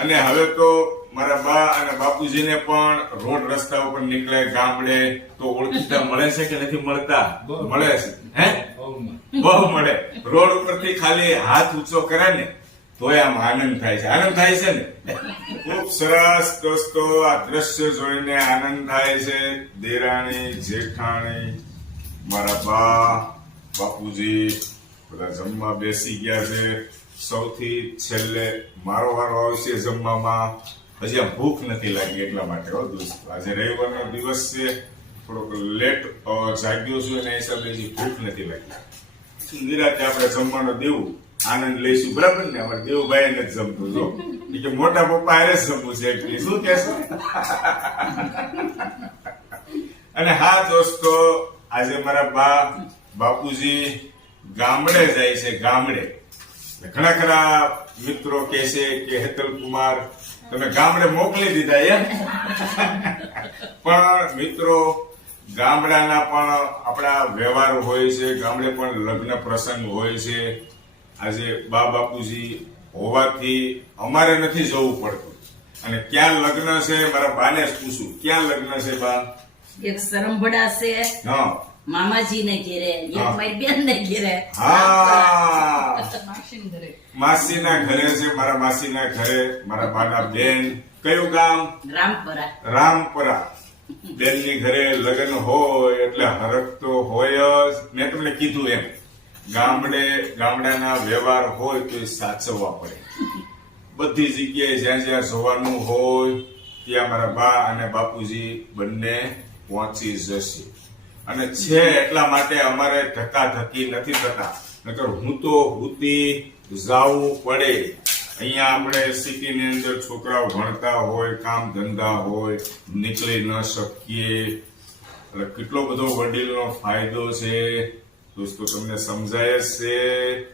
અને હવે તો મારા બા અને બાપુજીને પણ રોડ રસ્તા ઉપર નીકળે ગામડે તો ઓળખીતા મળે છે કે નથી મળતા? મળે છે. હે? બહુ મળે. રોડ ઉપરથી ખાલી હાથ ઊંચો કરે ને તોય આમ આનંદ થાય છે. આનંદ થાય છે ને? ખૂબ સરસ દોસ્તો, આ દ્રશ્ય જોઈને આનંદ થાય છે. દેરાણી, જેઠાણી, મારા બા, બાપુજી બધા જમવા બેસી ગયા છે. સૌથી છેલ્લે મારો વારો આવશે જમવામાં. હજી આ ભૂખ નથી લાગી એટલા માટે હો દોસ્તો. આજે રવિવારનો દિવસ છે, થોડોક લેટ જાગ્યો છું એના હિસાબે હજી ભૂખ નથી લાગી. નિરાતે આપણે જમવાનો દેવું આનંદ લઈશું, બરાબર ને? અમારે દેવુભાઈ ને જ જમતું જો કે મોટા પપ્પા હારે જ જમવું છે એટલે શું કહેશો? અને હા દોસ્તો, આજે મારા બા બાપુજી ગામડે જાય છે. ગામડે ઘણા ખરા મિત્રો કહે છે કે હેતલ કુમાર તમે ગામડે મોકલી દીધા એમ. પણ મિત્રો, ગામડાના પણ આપણા વ્યવહાર હોય છે, ગામડે પણ લગ્ન પ્રસંગ હોય છે. આજે બા બાપુજી હોવાથી અમારે નથી જવું પડતું. અને ક્યાં લગ્ન છે મારા બાને જ પૂછું, ક્યાં લગ્ન છે બા? એક સરંભડા છે હા, મામાજી ને ઘેરે, એક મારી બેન ને ઘેરે. હા, માસીના ઘરે છે, મારા માસીના ઘરે મારા બાના બેન. કયું ગામ? રામપરા. રામપરા. બેનની ઘરે લગ્ન હોય એટલે હરખ તો હોય જ. મેં તમને કીધું એમ, ગામડાના વ્યવહાર હોય તો એ સાચવવા પડે. બધી જગ્યાએ જ્યાં જ્યાં જવાનું હોય ત્યાં મારા બા અને બાપુજી બંને પહોંચી જશે. અને છે એટલા માટે અમારે ધક્કાધક્કી નથી થતા, નકર હું તો હુતી જાવું પડે. અહીંયા આપણે સિટીની અંદર છોકરાઓ ભણતા હોય, કામ ધંધા હોય, નીકળી ન શકીએ. એટલે કેટલો બધો વડીલનો ફાયદો છે દોસ્તો, તમને સમજાય જ છે.